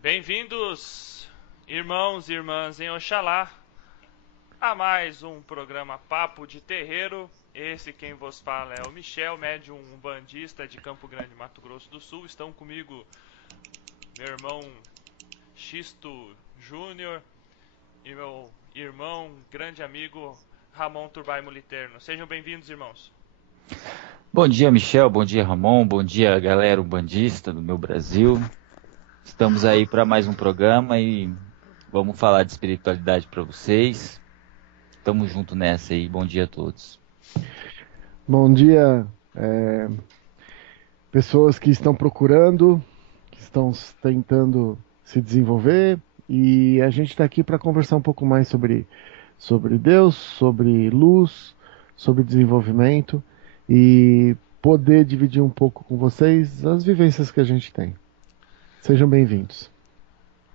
Bem-vindos, irmãos e irmãs em Oxalá, a mais um programa Papo de Terreiro. Esse quem vos fala é o Michel, médium umbandista de Campo Grande, Mato Grosso do Sul. Estão comigo meu irmão Xisto Júnior e meu irmão, grande amigo Ramon Turbai Moliterno. Sejam bem-vindos, irmãos. Bom dia, Michel. Bom dia, Ramon. Bom dia, galera umbandista do meu Brasil. Estamos aí para mais um programa e vamos falar de espiritualidade para vocês. Tamo junto nessa aí. Bom dia a todos. Bom dia, pessoas que estão procurando, que estão tentando se desenvolver, e a gente está aqui para conversar um pouco mais sobre Deus, sobre luz, sobre desenvolvimento e poder dividir um pouco com vocês as vivências que a gente tem. Sejam bem-vindos.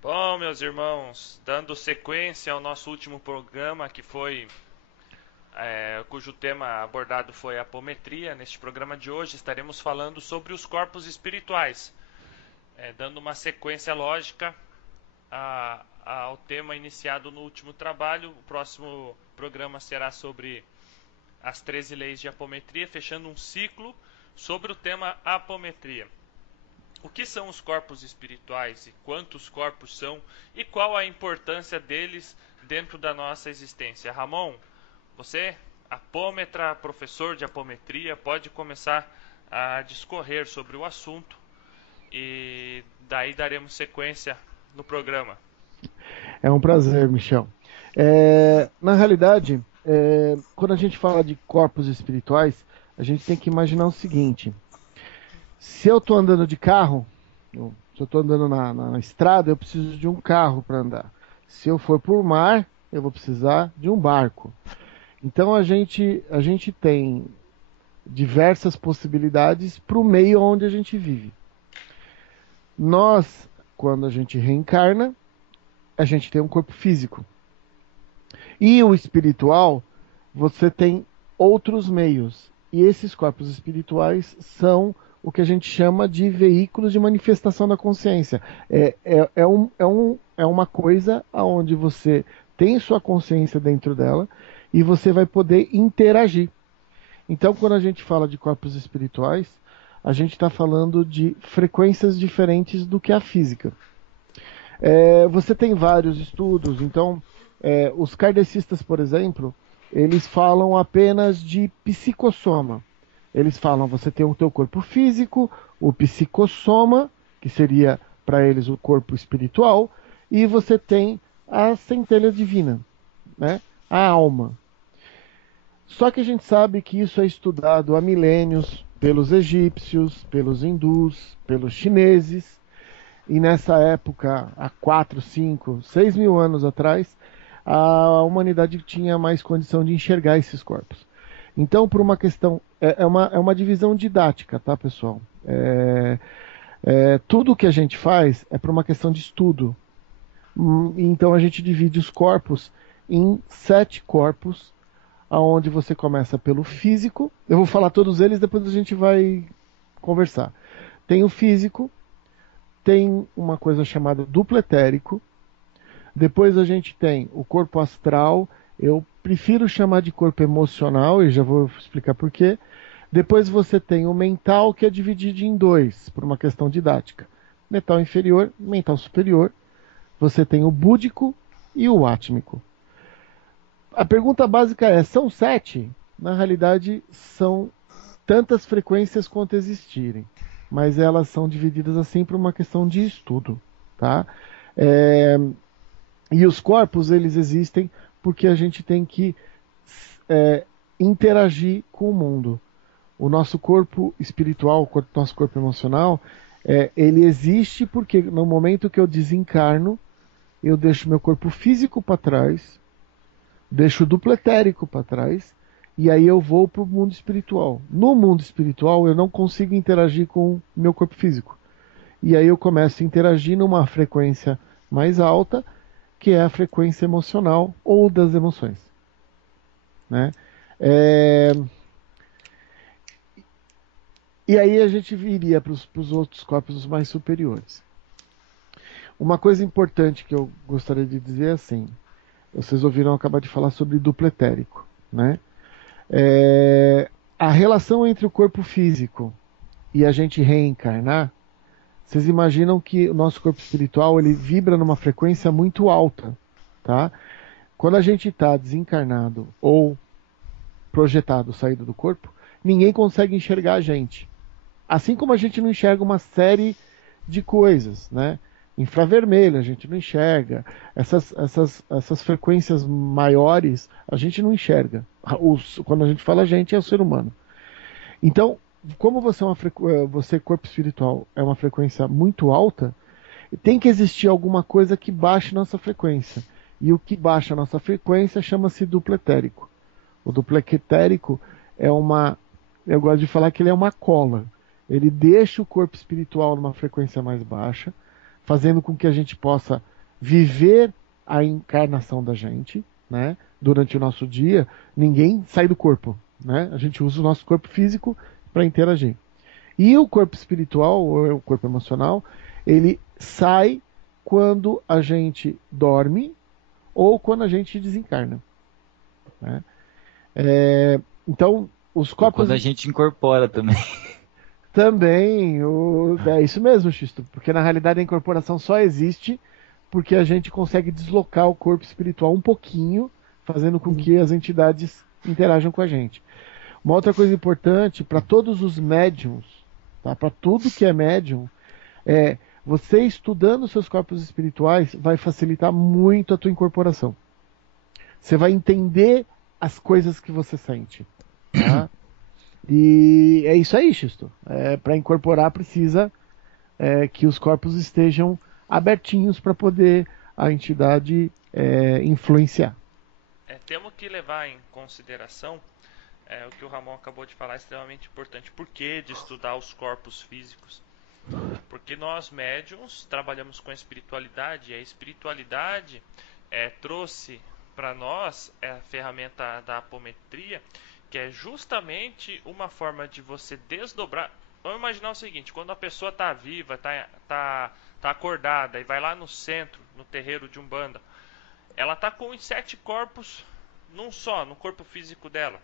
Bom, meus irmãos, dando sequência ao nosso último programa, que foi cujo tema abordado foi a apometria. Neste programa de hoje estaremos falando sobre os corpos espirituais, dando uma sequência lógica ao tema iniciado no último trabalho. O próximo programa será sobre as 13 leis de apometria, fechando um ciclo sobre o tema apometria. O que são os corpos espirituais e quantos corpos são e qual a importância deles dentro da nossa existência? Ramon, você, apômetra, professor de apometria, pode começar a discorrer sobre o assunto e daí daremos sequência no programa. É um prazer, Michel. Na realidade, quando a gente fala de corpos espirituais, a gente tem que imaginar o seguinte: se eu estou andando de carro, se eu estou andando na estrada, eu preciso de um carro para andar. Se eu for por mar, eu vou precisar de um barco. Então a gente tem diversas possibilidades para o meio onde a gente vive. Nós, quando a gente reencarna, a gente tem um corpo físico. E o espiritual, você tem outros meios. E esses corpos espirituais são o que a gente chama de veículos de manifestação da consciência. É uma coisa onde você tem sua consciência dentro dela e você vai poder interagir. Então, quando a gente fala de corpos espirituais, a gente está falando de frequências diferentes do que a física. Você tem vários estudos, então, os kardecistas, por exemplo, eles falam apenas de psicossoma. Eles falam, você tem o teu corpo físico, o psicossoma, que seria para eles o corpo espiritual, e você tem a centelha divina, né? A alma. Só que a gente sabe que isso é estudado há milênios pelos egípcios, pelos hindus, pelos chineses, e nessa época, há 4, 5, 6 mil anos atrás, a humanidade tinha mais condição de enxergar esses corpos. Então, por uma questão, é uma divisão didática, tá, pessoal? Tudo que a gente faz é por uma questão de estudo. Então, a gente divide os corpos em 7 corpos, aonde você começa pelo físico. Eu vou falar todos eles, depois a gente vai conversar. Tem o físico, tem uma coisa chamada duplo etérico. Depois a gente tem o corpo astral. Eu prefiro chamar de corpo emocional, e já vou explicar por quê. Depois você tem o mental, que é dividido em 2, por uma questão didática. Mental inferior, mental superior. Você tem o búdico e o átmico. A pergunta básica é, são 7? Na realidade, são tantas frequências quanto existirem. Mas elas são divididas assim por uma questão de estudo, tá? E os corpos, eles existem porque a gente tem que interagir com o mundo. O nosso corpo espiritual, o nosso corpo emocional, ele existe porque no momento que eu desencarno, eu deixo meu corpo físico para trás, deixo o duplo etérico para trás, e aí eu vou para o mundo espiritual. No mundo espiritual, eu não consigo interagir com o meu corpo físico. E aí eu começo a interagir numa frequência mais alta, que é a frequência emocional ou das emoções. Né? E aí a gente viria para os outros corpos mais superiores. Uma coisa importante que eu gostaria de dizer é assim, vocês ouviram acabar de falar sobre duplo etérico, né? A relação entre o corpo físico e a gente reencarnar, vocês imaginam que o nosso corpo espiritual ele vibra numa frequência muito alta, tá? Quando a gente está desencarnado ou projetado, saído do corpo, ninguém consegue enxergar a gente. Assim como a gente não enxerga uma série de coisas, né? Infravermelho a gente não enxerga, essas frequências maiores a gente não enxerga. Quando a gente fala a gente, é o ser humano. Então, como você, corpo espiritual, é uma frequência muito alta, tem que existir alguma coisa que baixe nossa frequência. E o que baixa a nossa frequência chama-se duplo etérico. O duplo etérico eu gosto de falar que ele é uma cola. Ele deixa o corpo espiritual numa frequência mais baixa, fazendo com que a gente possa viver a encarnação da gente, né? Durante o nosso dia, ninguém sai do corpo, né? A gente usa o nosso corpo físico para interagir. E o corpo espiritual, ou o corpo emocional, ele sai quando a gente dorme ou quando a gente desencarna, né? Então, os corpos... Quando a gente incorpora também. Também, é isso mesmo, Xisto, porque na realidade a incorporação só existe porque a gente consegue deslocar o corpo espiritual um pouquinho, fazendo com que as entidades interajam com a gente. Uma outra coisa importante para todos os médiums, tá? Para tudo que é médium, você estudando seus corpos espirituais vai facilitar muito a tua incorporação. Você vai entender as coisas que você sente, tá? E é isso aí, Xisto. Para incorporar precisa que os corpos estejam abertinhos para poder a entidade influenciar. Temos que levar em consideração o que o Ramon acabou de falar, é extremamente importante. Por que de estudar os corpos físicos? Porque nós médiums trabalhamos com a espiritualidade, e a espiritualidade trouxe para nós a ferramenta da apometria, que é justamente uma forma de você desdobrar. Vamos imaginar o seguinte: quando a pessoa está viva, tá acordada e vai lá no centro, no terreiro de Umbanda, ela está com os 7 corpos num só, no corpo físico dela.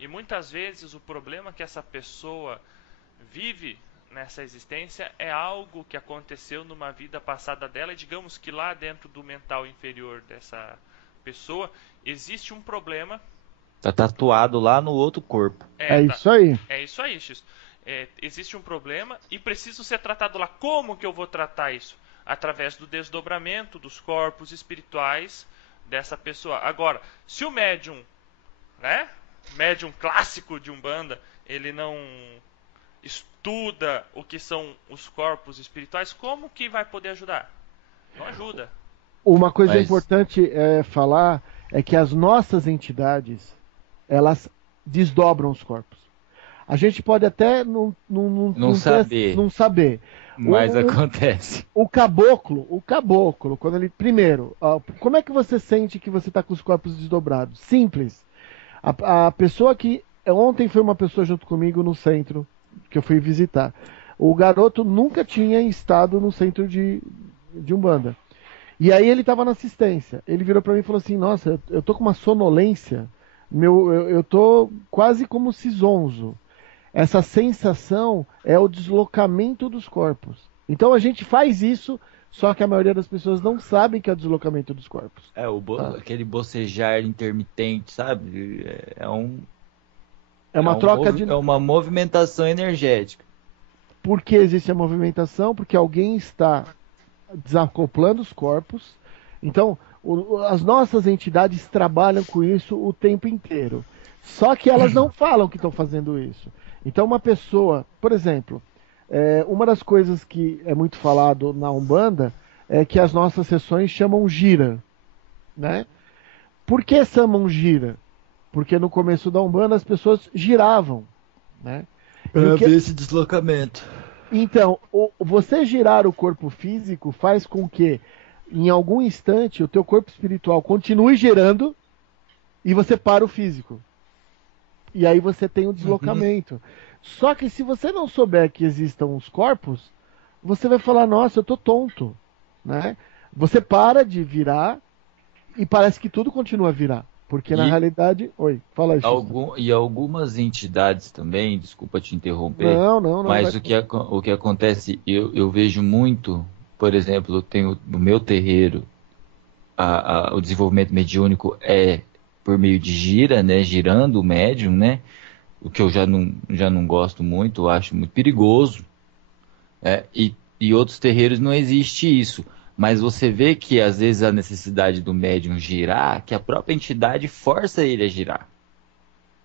E muitas vezes o problema que essa pessoa vive nessa existência é algo que aconteceu numa vida passada dela, e digamos que lá dentro do mental inferior dessa pessoa existe um problema. Tá tatuado lá no outro corpo. Isso aí. É isso aí, X. Existe um problema e preciso ser tratado lá. Como que eu vou tratar isso? Através do desdobramento dos corpos espirituais dessa pessoa. Agora, se o médium, né, médium clássico de Umbanda, ele não estuda o que são os corpos espirituais, como que vai poder ajudar? Não ajuda. Uma coisa importante falar é que as nossas entidades, elas desdobram os corpos. A gente pode até não saber. Mas acontece. O caboclo, quando ele... Primeiro, como é que você sente que você está com os corpos desdobrados? Simples. A pessoa que... Ontem foi uma pessoa junto comigo no centro, que eu fui visitar. O garoto nunca tinha estado no centro de Umbanda. E aí ele estava na assistência. Ele virou para mim e falou assim: nossa, eu tô com uma sonolência, eu tô quase como cisonzo. Essa sensação é o deslocamento dos corpos. Então a gente faz isso, só que a maioria das pessoas não sabem que é o deslocamento dos corpos. Aquele bocejar intermitente, sabe? É uma troca de... É uma movimentação energética. Por que existe a movimentação? Porque alguém está desacoplando os corpos. Então, as nossas entidades trabalham com isso o tempo inteiro. Só que elas não falam que estão fazendo isso. Então, uma pessoa, por exemplo, uma das coisas que é muito falado na Umbanda é que as nossas sessões chamam gira, né? Por que chamam gira? Porque no começo da Umbanda as pessoas giravam, né? Para ver esse deslocamento. Então, você girar o corpo físico faz com que, em algum instante, o teu corpo espiritual continue girando e você para o físico. E aí você tem um deslocamento. Só que se você não souber que existam os corpos, você vai falar: nossa, eu tô tonto. né? Você para de virar e parece que tudo continua a virar. Porque na realidade. Oi, fala aí, Xuxa. E algumas entidades também, desculpa te interromper, Não, não, não. mas o que acontece, eu vejo muito, por exemplo, eu tenho no meu terreiro, o desenvolvimento mediúnico é por meio de gira, né? Girando o médium, né? O que eu já não gosto muito, eu acho muito perigoso. E outros terreiros não existe isso. Mas você vê que às vezes a necessidade do médium girar, que a própria entidade força ele a girar.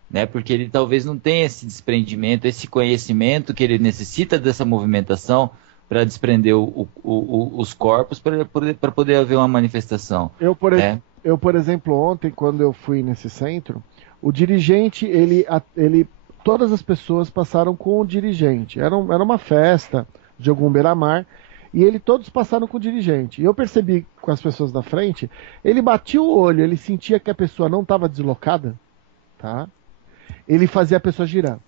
Né? Porque ele talvez não tenha esse desprendimento, esse conhecimento que ele necessita dessa movimentação para desprender os corpos para poder haver uma manifestação. Né? Por exemplo, ontem, quando eu fui nesse centro, o dirigente, todas as pessoas passaram com o dirigente. Era uma festa de algum beira-mar, e todos passaram com o dirigente. E eu percebi com as pessoas da frente, ele batia o olho, ele sentia que a pessoa não estava deslocada, tá? Ele fazia a pessoa girar.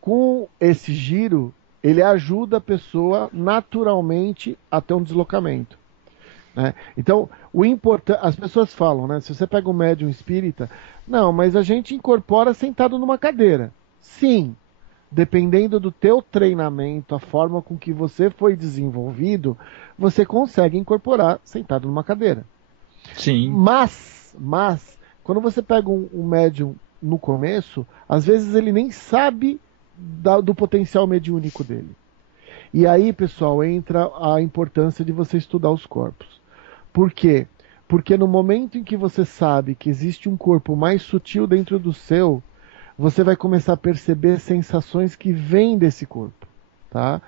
Com esse giro, ele ajuda a pessoa naturalmente a ter um deslocamento. Né? Então, as pessoas falam, né? Se você pega um médium espírita, não, mas a gente incorpora sentado numa cadeira. Sim, dependendo do teu treinamento, a forma com que você foi desenvolvido, você consegue incorporar sentado numa cadeira. Sim. Mas quando você pega um médium no começo, às vezes ele nem sabe do potencial mediúnico dele. E aí, pessoal, entra a importância de você estudar os corpos. Por quê? Porque no momento em que você sabe que existe um corpo mais sutil dentro do seu, você vai começar a perceber sensações que vêm desse corpo, tá?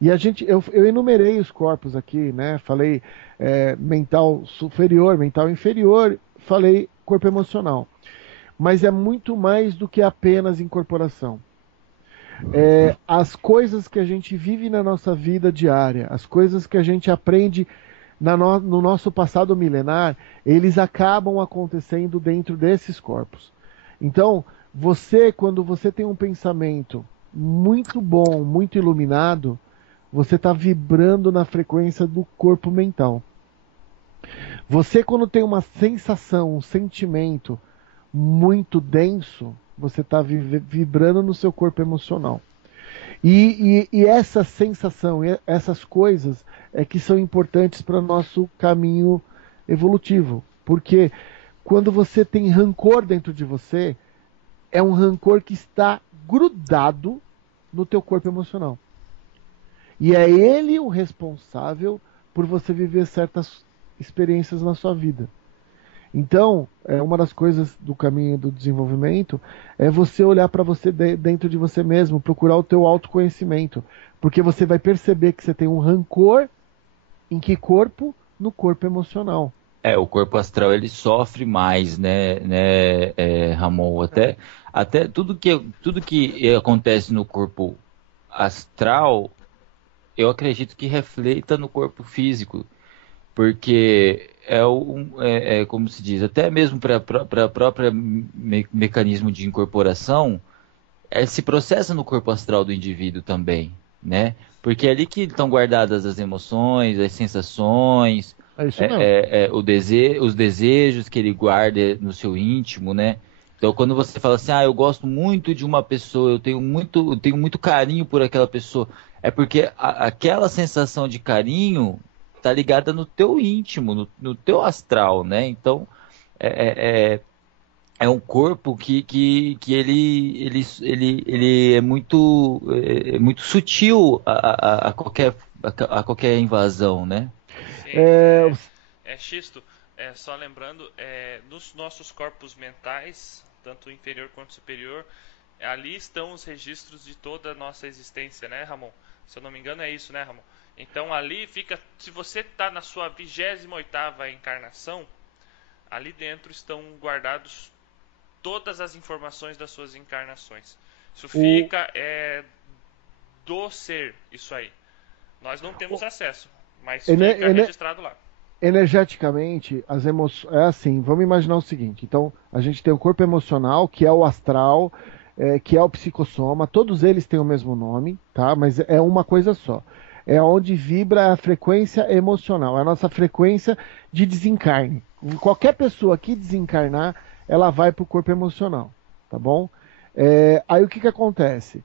E eu enumerei os corpos aqui, né? Falei mental superior, mental inferior, falei corpo emocional. Mas é muito mais do que apenas incorporação. As coisas que a gente vive na nossa vida diária, as coisas que a gente aprende no nosso passado milenar, eles acabam acontecendo dentro desses corpos. Então, quando você tem um pensamento muito bom, muito iluminado, você está vibrando na frequência do corpo mental. Você, quando tem uma sensação, um sentimento muito denso, você está vibrando no seu corpo emocional. E essa sensação, essas coisas é que são importantes para o nosso caminho evolutivo. Porque quando você tem rancor dentro de você, é um rancor que está grudado no teu corpo emocional. E é ele o responsável por você viver certas experiências na sua vida. Então, uma das coisas do caminho do desenvolvimento é você olhar para você dentro de você mesmo, procurar o teu autoconhecimento, porque você vai perceber que você tem um rancor em que corpo? No corpo emocional. O corpo astral ele sofre mais, né, Ramon? Até tudo que acontece no corpo astral, eu acredito que reflita no corpo físico. Porque como se diz, até mesmo para a própria mecanismo de incorporação, se processa no corpo astral do indivíduo também, né? Porque é ali que estão guardadas as emoções, as sensações, os desejos que ele guarda no seu íntimo, né? Então, quando você fala assim, eu gosto muito de uma pessoa, eu tenho muito carinho por aquela pessoa, é porque aquela sensação de carinho tá ligada no teu íntimo, no teu astral, né? Então, é um corpo que ele é muito sutil a qualquer invasão, né? Sim, Xisto, só lembrando, nos nossos corpos mentais, tanto inferior quanto superior, ali estão os registros de toda a nossa existência, né, Ramon? Se eu não me engano é isso, né, Ramon? Então ali fica, se você está na sua 28ª encarnação, ali dentro estão guardados todas as informações das suas encarnações. Isso fica do ser, isso aí. Nós não temos acesso, mas fica registrado lá. Energeticamente, as emoções. É assim, vamos imaginar o seguinte: então, a gente tem o corpo emocional, que é o astral, que é o psicossoma, todos eles têm o mesmo nome, tá? Mas é uma coisa só. é onde vibra a frequência emocional, é a nossa frequência de desencarne. Qualquer pessoa que desencarnar, ela vai para o corpo emocional, tá bom? Aí o que acontece?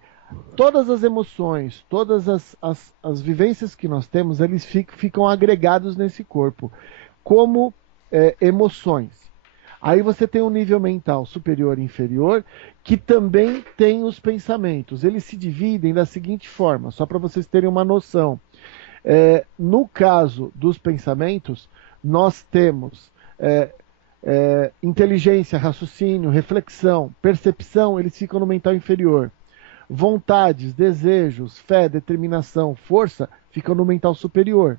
Todas as emoções, todas as vivências que nós temos, eles ficam agregados nesse corpo, como emoções. Aí você tem um nível mental superior e inferior, que também tem os pensamentos. Eles se dividem da seguinte forma, só para vocês terem uma noção. No caso dos pensamentos, nós temos inteligência, raciocínio, reflexão, percepção, eles ficam no mental inferior. Vontades, desejos, fé, determinação, força, ficam no mental superior.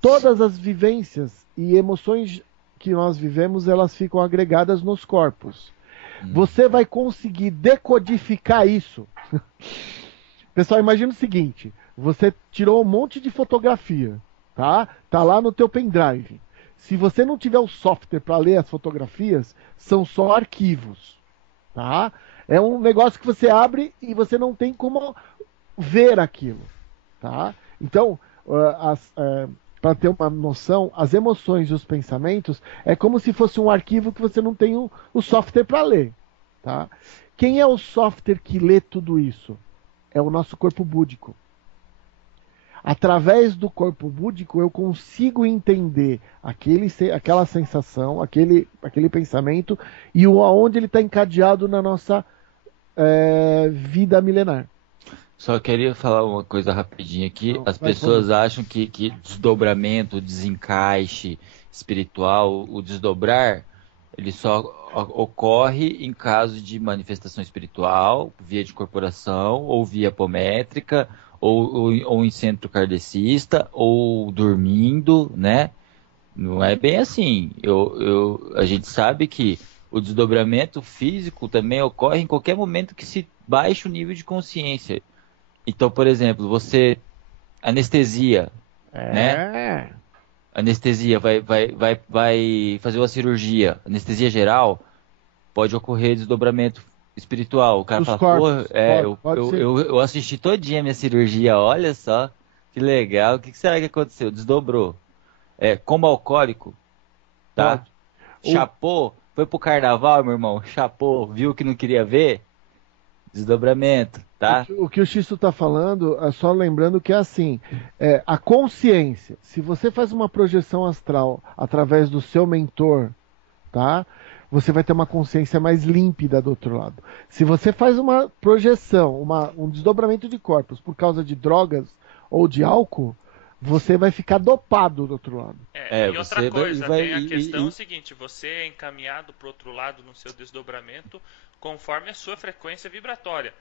Todas as vivências e emoções que nós vivemos, elas ficam agregadas nos corpos. Você vai conseguir decodificar isso. Pessoal, imagina o seguinte, você tirou um monte de fotografia, tá? Tá lá no teu pendrive. Se você não tiver o software para ler as fotografias, são só arquivos, tá? É um negócio que você abre e você não tem como ver aquilo, tá? Então, para ter uma noção, as emoções e os pensamentos é como se fosse um arquivo que você não tem o software para ler, tá? Quem é o software que lê tudo isso? É o nosso corpo búdico. Através do corpo búdico eu consigo entender aquela sensação, aquele pensamento e aonde ele está encadeado na nossa vida milenar. Só queria falar uma coisa rapidinho aqui. Não, as pessoas acham que desdobramento, desencaixe espiritual, o desdobrar, ele só ocorre em caso de manifestação espiritual, via de corporação, ou via apométrica, ou em centro kardecista, ou dormindo, né? Não é bem assim. A gente sabe que o desdobramento físico também ocorre em qualquer momento que se baixa o nível de consciência. Então, por exemplo, você anestesia, né? Anestesia, vai fazer uma cirurgia, anestesia geral, pode ocorrer desdobramento espiritual. O cara Dos fala, corpos, pô, eu assisti todinha a minha cirurgia, olha só, que legal, o que será que aconteceu? Desdobrou. Como alcoólico, tá? Chapou, foi pro carnaval, meu irmão, chapou, viu que não queria ver? Desdobramento, tá? O que o Xisto está falando, é só lembrando que é assim, a consciência, se você faz uma projeção astral através do seu mentor, tá? Você vai ter uma consciência mais límpida do outro lado. Se você faz uma projeção, um desdobramento de corpos por causa de drogas ou de álcool, você vai ficar dopado do outro lado. E outra coisa, tem a questão seguinte, você é encaminhado para o outro lado no seu desdobramento conforme a sua frequência vibratória.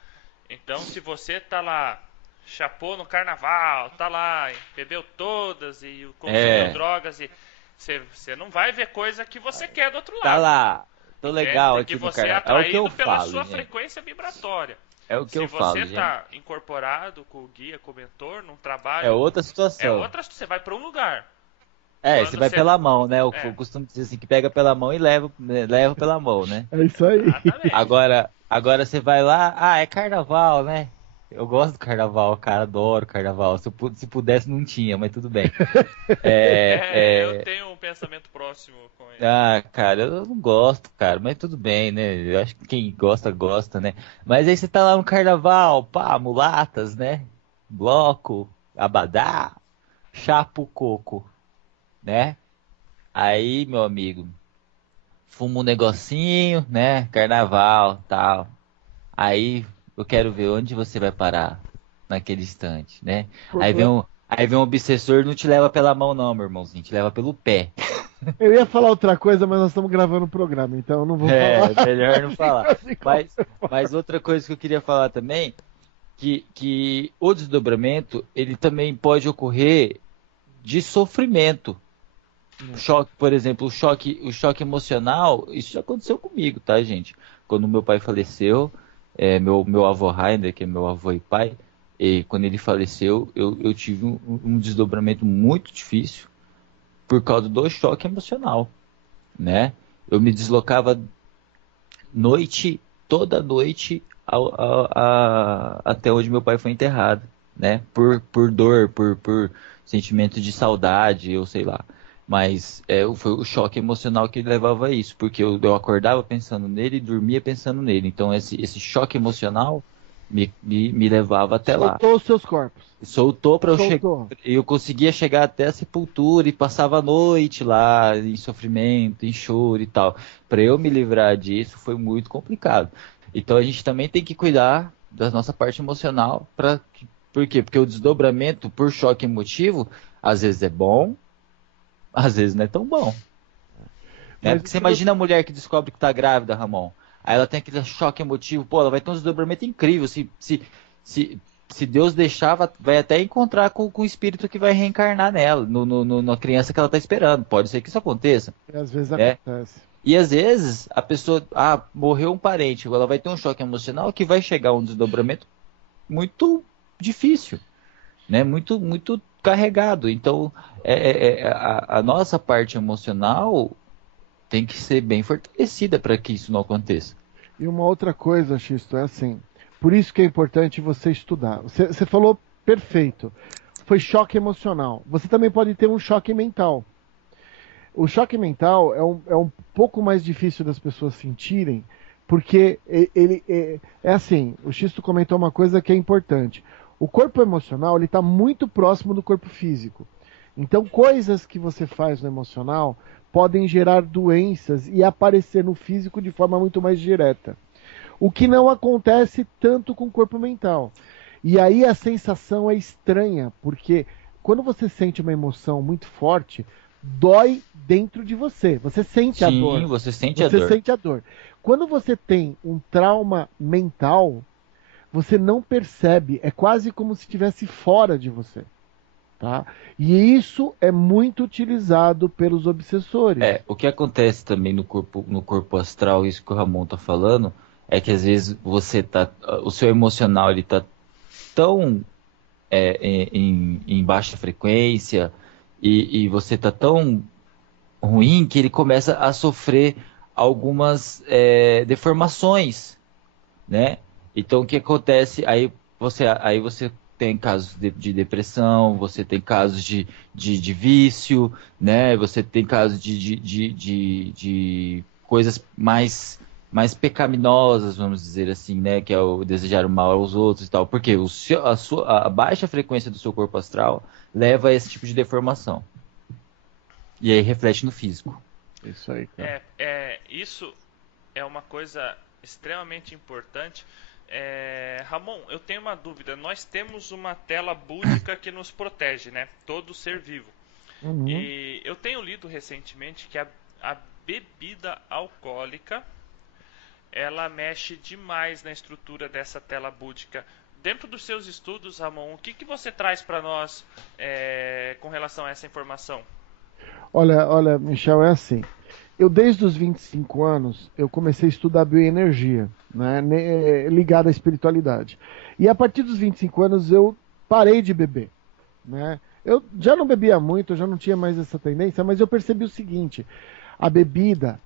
Então, se você tá lá, chapou no carnaval, tá lá, bebeu todas e consumiu drogas, e você não vai ver coisa que você quer do outro lado. Tá lá, tô legal aqui no carnaval. Porque você é atraído pela sua frequência vibratória. É o que eu falo, Se você tá incorporado com o guia, com o mentor, num trabalho... É outra situação. Você vai para um lugar. Você vai pela mão, né? Eu costumo dizer assim, que pega pela mão e leva pela mão, né? É isso aí. Agora você vai lá, é carnaval, né? Eu gosto do carnaval, cara, adoro carnaval. Se pudesse não tinha, mas tudo bem. Eu tenho um pensamento próximo com ele. Cara, eu não gosto, cara, mas tudo bem, né? Eu acho que quem gosta, gosta, né? Mas aí você tá lá no carnaval, pá, mulatas, né? Bloco, abadá, chapo coco, né? Aí, meu amigo, fuma um negocinho, né? Carnaval, tal. Aí eu quero ver onde você vai parar naquele instante, né? Aí vem um obsessor, não te leva pela mão não, meu irmãozinho, te leva pelo pé. Eu ia falar outra coisa, mas nós estamos gravando o programa, então eu não vou falar. Melhor não falar. Mas outra coisa que eu queria falar também, que o desdobramento, ele também pode ocorrer de sofrimento. Choque, por exemplo, o choque emocional, isso já aconteceu comigo, tá, gente? Quando meu pai faleceu, meu avô Rainer, que é meu avô e pai, quando ele faleceu, eu tive um desdobramento muito difícil por causa do choque emocional, né? Eu me deslocava toda noite, até onde meu pai foi enterrado, né? Por dor, por sentimento de saudade, ou sei lá. Mas foi o choque emocional que levava a isso, porque eu acordava pensando nele e dormia pensando nele. Então esse choque emocional me levava até lá. Soltou os seus corpos. Soltou para eu chegar. Soltou. Eu conseguia chegar até a sepultura e passava a noite lá em sofrimento, em choro e tal. Para eu me livrar disso foi muito complicado. Então a gente também tem que cuidar da nossa parte emocional. Por quê? Porque o desdobramento por choque emotivo às vezes é bom, às vezes não é tão bom. Né? Mas Porque você imagina a mulher que descobre que tá grávida, Ramon. Aí ela tem aquele choque emotivo, pô, ela vai ter um desdobramento incrível. Se Deus deixar, vai até encontrar com o espírito que vai reencarnar nela, na criança que ela tá esperando. Pode ser que isso aconteça. às vezes Né? acontece. E às vezes a pessoa, morreu um parente, ela vai ter um choque emocional que vai chegar a um desdobramento muito difícil, né? Muito, muito carregado. Então, a nossa parte emocional tem que ser bem fortalecida para que isso não aconteça. E uma outra coisa, Xisto, é assim. Por isso que é importante você estudar. Você falou perfeito. Foi choque emocional. Você também pode ter um choque mental. O choque mental é um pouco mais difícil das pessoas sentirem, porque ele é assim. O Xisto comentou uma coisa que é importante. O corpo emocional ele está muito próximo do corpo físico. Então, coisas que você faz no emocional podem gerar doenças e aparecer no físico de forma muito mais direta. O que não acontece tanto com o corpo mental. E aí a sensação é estranha, porque quando você sente uma emoção muito forte, dói dentro de você. Você sente a dor. Sim, você sente a Você dor. sente a dor. Quando você tem um trauma mental, você não percebe. É quase como se estivesse fora de você. Tá? E isso é muito utilizado pelos obsessores. O que acontece também no corpo astral, isso que o Ramon tá falando, é que às vezes o seu emocional ele tá tão em baixa frequência e você tá tão ruim que ele começa a sofrer algumas deformações, né? Então o que acontece? Aí você tem casos de depressão, você tem casos de vício, né? Você tem casos de coisas mais pecaminosas, vamos dizer assim, né? Que é o desejar o mal aos outros e tal. Porque a baixa frequência do seu corpo astral leva a esse tipo de deformação. E aí reflete no físico. Isso aí, cara. Isso é uma coisa extremamente importante. Ramon, eu tenho uma dúvida. Nós temos uma tela búdica que nos protege, né? Todo ser vivo. Uhum. E eu tenho lido recentemente que a bebida alcoólica ela mexe demais na estrutura dessa tela búdica. Dentro dos seus estudos, Ramon, o que você traz para nós com relação a essa informação? Olha, Michel, é assim. Eu, desde os 25 anos, eu comecei a estudar bioenergia, né, ligada à espiritualidade. E a partir dos 25 anos, eu parei de beber. Né? Eu já não bebia muito, eu já não tinha mais essa tendência, mas eu percebi o seguinte: a bebida,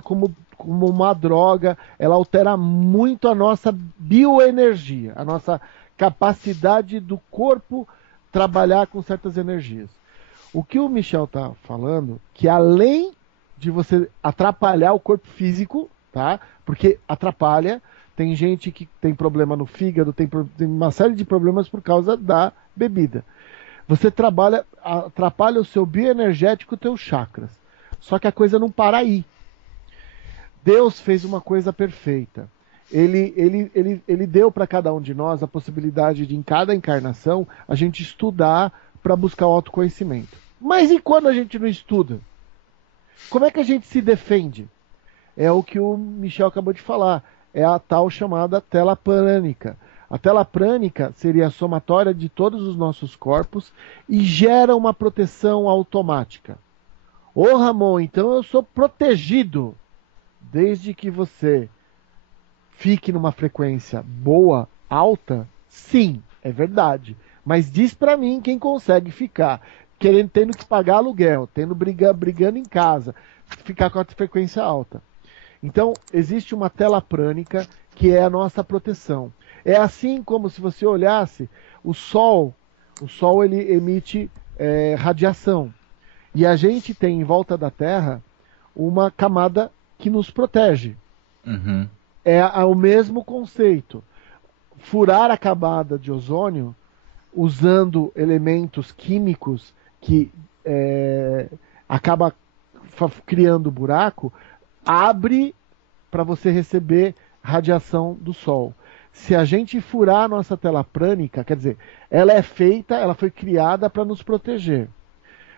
como uma droga, ela altera muito a nossa bioenergia, a nossa capacidade do corpo trabalhar com certas energias. O que o Michel está falando, que além de você atrapalhar o corpo físico, tá? Porque atrapalha, tem gente que tem problema no fígado, tem uma série de problemas por causa da bebida. Você atrapalha o seu bioenergético, os teus chakras. Só que a coisa não para aí. Deus fez uma coisa perfeita. Ele deu para cada um de nós a possibilidade de, em cada encarnação, a gente estudar para buscar o autoconhecimento. Mas e quando a gente não estuda? Como é que a gente se defende? É o que o Michel acabou de falar. É a tal chamada tela prânica. A tela prânica seria a somatória de todos os nossos corpos e gera uma proteção automática. Ô Ramon, então eu sou protegido. Desde que você fique numa frequência boa, alta, sim, é verdade. Mas diz pra mim quem consegue ficar tendo que pagar aluguel, brigando em casa, ficar com a frequência alta. Então, existe uma tela prânica que é a nossa proteção. É assim como se você olhasse o Sol ele emite radiação. E a gente tem em volta da Terra uma camada que nos protege. Uhum. É o mesmo conceito. Furar a camada de ozônio usando elementos químicos que acaba criando buraco, abre para você receber radiação do Sol. Se a gente furar a nossa tela prânica, quer dizer, ela foi criada para nos proteger.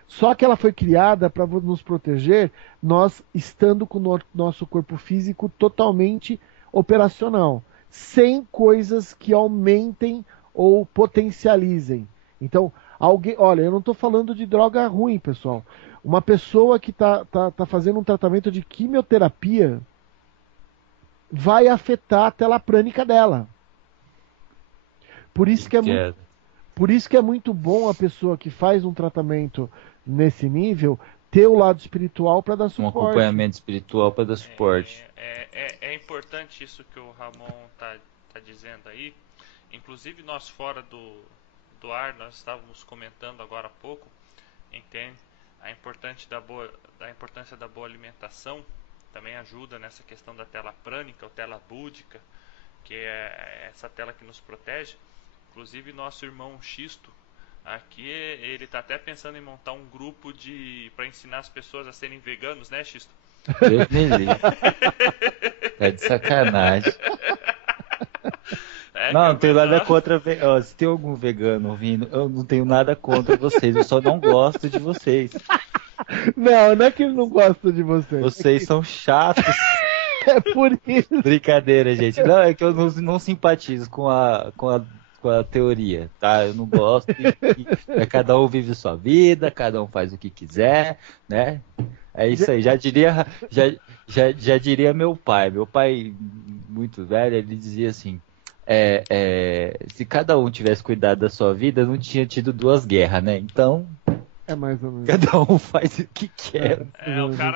Só que ela foi criada para nos proteger, nós estando com o nosso corpo físico totalmente operacional, sem coisas que aumentem ou potencializem. Então, olha, eu não estou falando de droga ruim, pessoal. Uma pessoa que está fazendo um tratamento de quimioterapia vai afetar a tela prânica dela. Por isso que é muito bom a pessoa que faz um tratamento nesse nível ter o lado espiritual para dar suporte. Um acompanhamento espiritual para dar suporte. É importante isso que o Ramon tá dizendo aí. Inclusive nós fora do ar, nós estávamos comentando agora há pouco, entende? A importância da boa alimentação também ajuda nessa questão da tela prânica ou tela búdica, que é essa tela que nos protege. Inclusive nosso irmão Xisto aqui, ele está até pensando em montar um grupo para ensinar as pessoas a serem veganos, né, Xisto? Deus me livre. Tá de sacanagem. Não tenho nada contra. Se tem algum vegano ouvindo, eu não tenho nada contra vocês. Eu só não gosto de vocês. Não é que ele não gosta de vocês. Vocês são chatos. É por isso. Brincadeira, gente. Não, é que eu não simpatizo com a teoria, tá? Eu não gosto. Cada um vive sua vida, cada um faz o que quiser, né? É isso aí. Já diria meu pai. Meu pai, muito velho, ele dizia assim: se cada um tivesse cuidado da sua vida, não tinha tido 2 guerras, né? Então, é mais ou menos. cada um faz o que quer.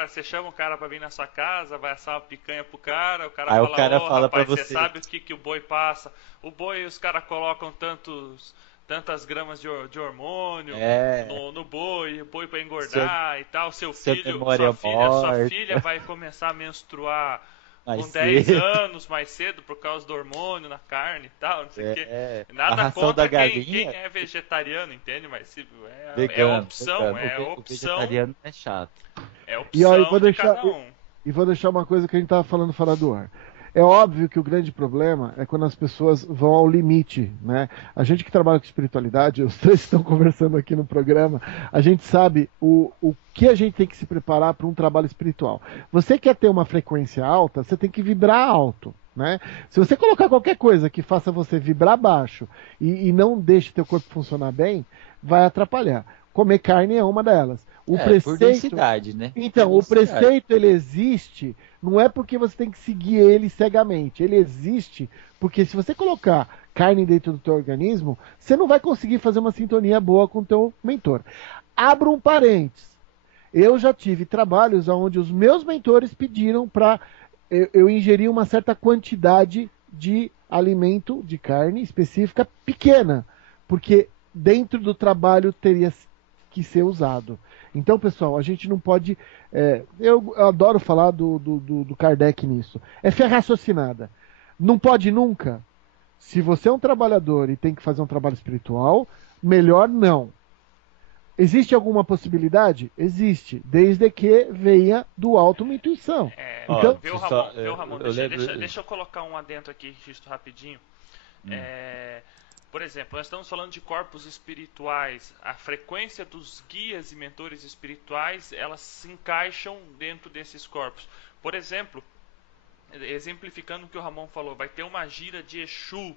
Você chama o cara pra vir na sua casa, vai assar uma picanha pro cara, o cara aí fala, o cara fala rapaz, pra você, sabe o que o boi passa? O boi, os caras colocam tantas gramas de hormônio no boi, o boi pra engordar e tal. Sua filha vai começar a menstruar com 10 anos mais cedo por causa do hormônio na carne e tal, não sei o quê. Nada contra quem é vegetariano, entende? Mas vegano, opção, vegano. O vegetariano é chato. É opção de cada um. E vou deixar uma coisa que a gente tava falando fora do ar. É óbvio que o grande problema é quando as pessoas vão ao limite, né? A gente que trabalha com espiritualidade, os 3 estão conversando aqui no programa, a gente sabe o que a gente tem que se preparar para um trabalho espiritual. Você quer ter uma frequência alta, você tem que vibrar alto, né? Se você colocar qualquer coisa que faça você vibrar baixo e não deixe teu corpo funcionar bem, vai atrapalhar. Comer carne é uma delas. Por densidade, né? Então, o preceito, ele existe, não é porque você tem que seguir ele cegamente. Ele existe porque se você colocar carne dentro do teu organismo, você não vai conseguir fazer uma sintonia boa com o teu mentor. Abro um parênteses. Eu já tive trabalhos onde os meus mentores pediram para eu ingerir uma certa quantidade de alimento, de carne específica, pequena, porque dentro do trabalho teria que ser usado. Então, pessoal, a gente não pode... eu adoro falar do Kardec nisso. É fé raciocinada. Não pode nunca. Se você é um trabalhador e tem que fazer um trabalho espiritual, melhor não. Existe alguma possibilidade? Existe. Desde que venha do alto uma intuição. Então, viu, Ramon? Deixa eu colocar um adentro aqui, Cristo, rapidinho. Por exemplo, nós estamos falando de corpos espirituais. A frequência dos guias e mentores espirituais, elas se encaixam dentro desses corpos. Por exemplo, exemplificando o que o Ramon falou, vai ter uma gira de Exu.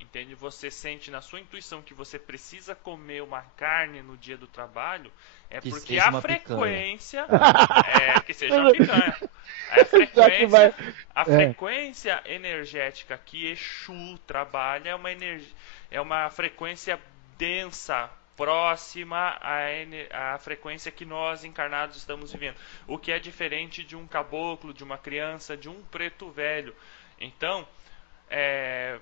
Entende? Você sente na sua intuição que você precisa comer uma carne no dia do trabalho, porque a frequência que seja uma picanha. A frequência energética que Exu trabalha é uma frequência densa, próxima à frequência que nós encarnados estamos vivendo. O que é diferente de um caboclo, de uma criança, de um preto velho. Então,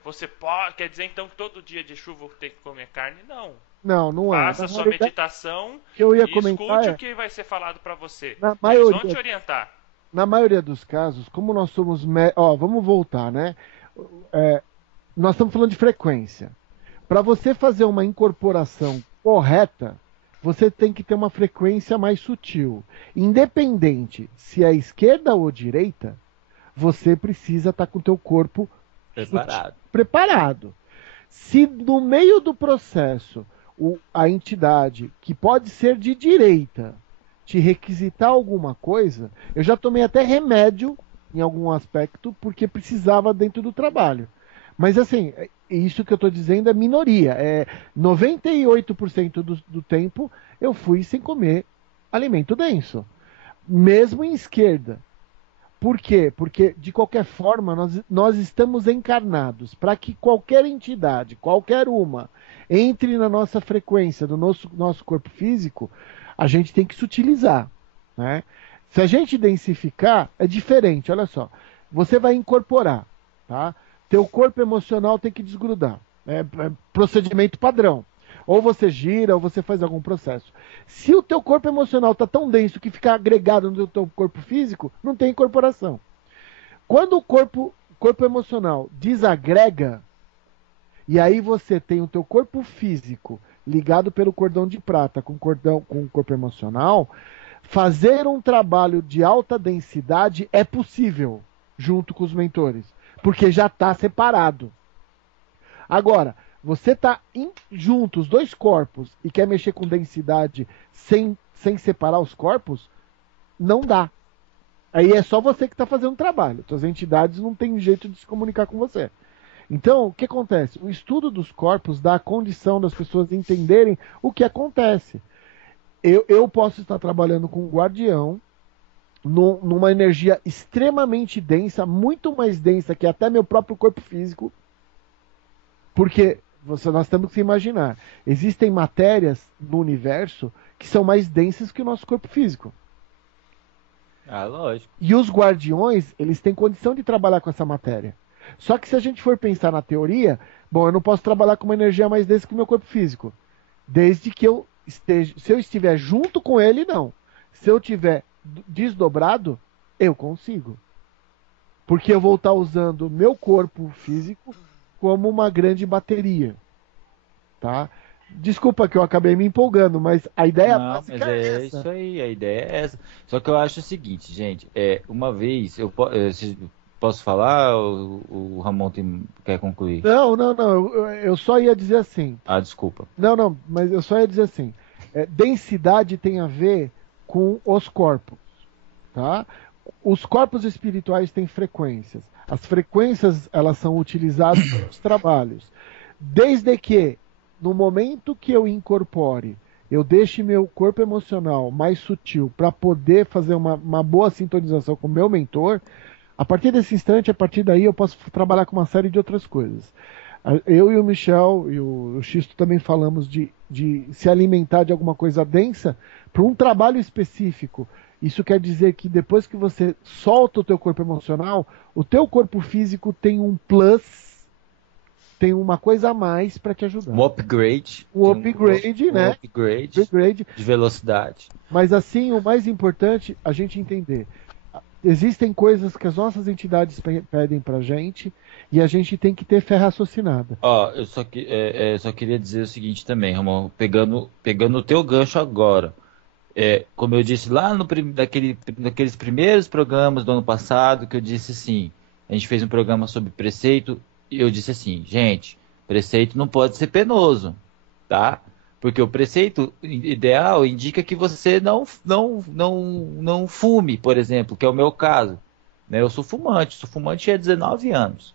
você pode, quer dizer então que todo dia de chuva eu tenho que comer carne? Não. Não é. Faça sua meditação O que eu ia e comentar escute o que vai ser falado para você. na Eles vão maioria, te orientar. na maioria dos casos, como nós somos. Vamos voltar, né? Nós estamos falando de frequência. Para você fazer uma incorporação correta, você tem que ter uma frequência mais sutil. Independente se é esquerda ou direita, você precisa estar com o teu corpo preparado. Se no meio do processo a entidade, que pode ser de direita, te requisitar alguma coisa, eu já tomei até remédio em algum aspecto porque precisava dentro do trabalho. Mas assim, isso que eu estou dizendo é minoria. 98% do tempo eu fui sem comer alimento denso. Mesmo em esquerda. Por quê? Porque, de qualquer forma, nós estamos encarnados para que qualquer entidade, qualquer uma, entre na nossa frequência do nosso corpo físico, a gente tem que se utilizar. Né? Se a gente densificar, é diferente. Olha só. Você vai incorporar, tá? Teu corpo emocional tem que desgrudar. É procedimento padrão. Ou você gira, ou você faz algum processo. Se o teu corpo emocional está tão denso que fica agregado no teu corpo físico, não tem incorporação. Quando o corpo emocional desagrega, e aí você tem o teu corpo físico ligado pelo cordão de prata com o corpo emocional, fazer um trabalho de alta densidade é possível, junto com os mentores. Porque já está separado. Agora, você está junto, os dois corpos, e quer mexer com densidade sem separar os corpos, não dá. Aí é só você que está fazendo o trabalho. As entidades não têm jeito de se comunicar com você. Então, o que acontece? O estudo dos corpos dá a condição das pessoas entenderem o que acontece. Eu posso estar trabalhando com um guardião, numa energia extremamente densa, muito mais densa que até meu próprio corpo físico, porque nós temos que imaginar, existem matérias no universo que são mais densas que o nosso corpo físico. Lógico. E os guardiões, eles têm condição de trabalhar com essa matéria. Só que se a gente for pensar na teoria, eu não posso trabalhar com uma energia mais densa que o meu corpo físico. Desde que se eu estiver junto com ele, não. Se eu estiver desdobrado, eu consigo. Porque eu vou estar usando o meu corpo físico como uma grande bateria. Tá? Desculpa que eu acabei me empolgando, mas a ideia básica é essa. Isso aí, a ideia é essa. Só que eu acho o seguinte, gente, uma vez, posso falar ou o Ramon quer concluir? Não, eu só ia dizer assim. Desculpa. Não, mas eu só ia dizer assim, densidade tem a ver com os corpos, tá? Os corpos espirituais têm frequências. As frequências, elas são utilizadas nos trabalhos. Desde que, no momento que eu incorpore, eu deixe meu corpo emocional mais sutil para poder fazer uma boa sintonização com o meu mentor, a partir desse instante, a partir daí, eu posso trabalhar com uma série de outras coisas. Eu e o Michel e o Xisto também falamos de se alimentar de alguma coisa densa para um trabalho específico. Isso quer dizer que depois que você solta o teu corpo emocional, o teu corpo físico tem um plus, tem uma coisa a mais para te ajudar. Um upgrade. Um upgrade, né? Um upgrade de velocidade. Mas assim, o mais importante, a gente entender. Existem coisas que as nossas entidades pedem pra gente e a gente tem que ter fé raciocinada. Eu só queria dizer o seguinte também, Ramon, pegando o teu gancho agora. Como eu disse lá naqueles primeiros programas do ano passado, que eu disse assim, a gente fez um programa sobre preceito, e eu disse assim, gente, preceito não pode ser penoso, tá? Porque o preceito ideal indica que você não fume, por exemplo, que é o meu caso. Né? Eu sou fumante há 19 anos.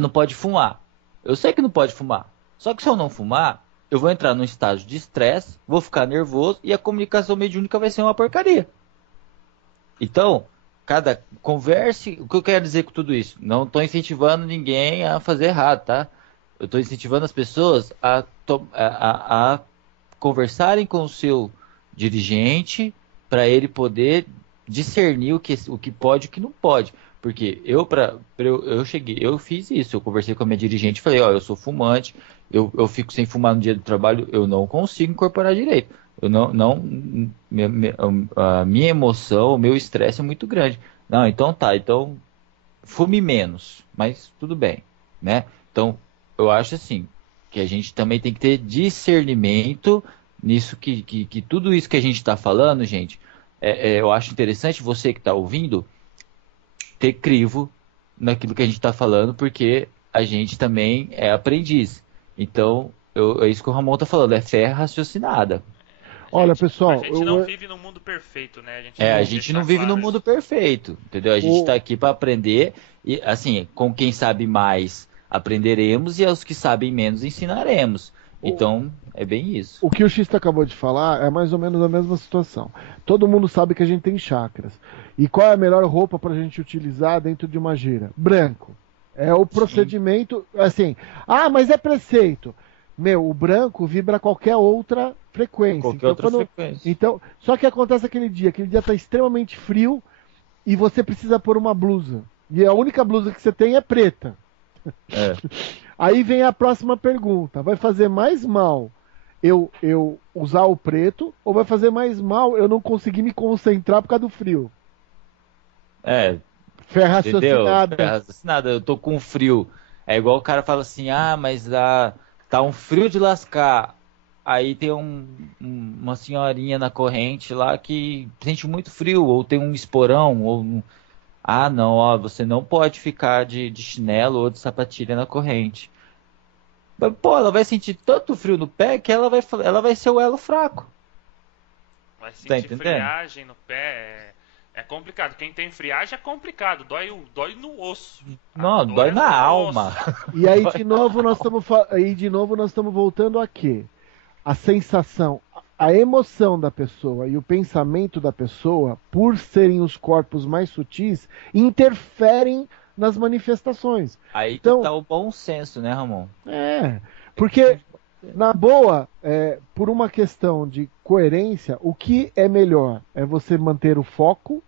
Não pode fumar. Eu sei que não pode fumar. Só que se eu não fumar, eu vou entrar num estágio de estresse, vou ficar nervoso e a comunicação mediúnica vai ser uma porcaria. Então, converse. O que eu quero dizer com tudo isso? Não estou incentivando ninguém a fazer errado, tá? Eu estou incentivando as pessoas a conversarem com o seu dirigente para ele poder discernir o que pode e o que não pode. Porque eu cheguei, eu fiz isso, eu conversei com a minha dirigente e falei, ó, eu sou fumante, eu fico sem fumar no dia do trabalho, eu não consigo incorporar direito. Eu não, a minha emoção, o meu estresse é muito grande. Não, então tá, então fume menos, mas tudo bem, né? Então, eu acho assim, que a gente também tem que ter discernimento nisso que tudo isso que a gente está falando, gente, eu acho interessante você que está ouvindo ter crivo naquilo que a gente está falando, porque a gente também é aprendiz. Então, é isso que o Ramon está falando, é fé raciocinada. Olha, Gente, a pessoal, gente não vive num mundo perfeito, né? A gente A tem que gente deixar não vive no claro mundo isso. perfeito, entendeu? A gente está aqui para aprender e, assim, com quem sabe mais aprenderemos e aos que sabem menos ensinaremos. Então, é bem isso. o que o X acabou de falar é mais ou menos a mesma situação. Todo mundo sabe que a gente tem chakras. E qual é a melhor roupa para a gente utilizar dentro de uma gira? Branco. É o procedimento, assim, mas é preceito. Meu, o branco vibra qualquer outra frequência. Qualquer outra frequência. Então, só que acontece aquele dia está extremamente frio e você precisa pôr uma blusa. E a única blusa que você tem é preta. É. Aí vem a próxima pergunta: vai fazer mais mal eu usar o preto ou vai fazer mais mal eu não conseguir me concentrar por causa do frio? Fé Entendeu? raciocinada. Fé raciocinada. Eu tô com frio. É igual o cara fala assim, mas tá um frio de lascar. Aí tem uma senhorinha na corrente lá que sente muito frio, ou tem um esporão, não, ó, você não pode ficar de chinelo ou de sapatilha na corrente. Mas, pô, ela vai sentir tanto frio no pé que ela vai ser o elo fraco. Vai Tá sentir entendendo? friagem no pé, é complicado. Quem tem friagem é complicado, dói no osso. Não, dói na alma. E aí de novo nós estamos voltando a quê? A sensação, a emoção da pessoa e o pensamento da pessoa, por serem os corpos mais sutis, interferem nas manifestações. Aí Então, que tá o bom senso, né, Ramon? Porque, na boa, por uma questão de coerência, o que é melhor? É você manter o foco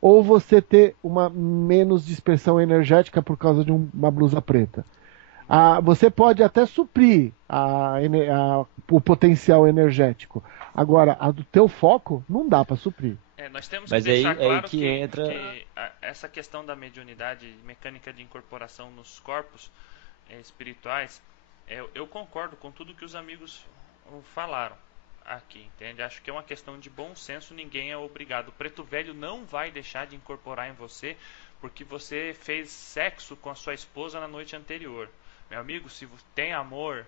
ou você ter uma menos dispersão energética por causa de uma blusa preta? Você pode até suprir o potencial energético. Agora, a do teu foco não dá para suprir. Nós temos Mas que deixar aí claro que entra... que essa questão da mediunidade, mecânica de incorporação nos corpos espirituais, eu concordo com tudo que os amigos falaram aqui, entende? Acho que é uma questão de bom senso, ninguém é obrigado. O preto velho não vai deixar de incorporar em você porque você fez sexo com a sua esposa na noite anterior. Meu amigo, se tem amor,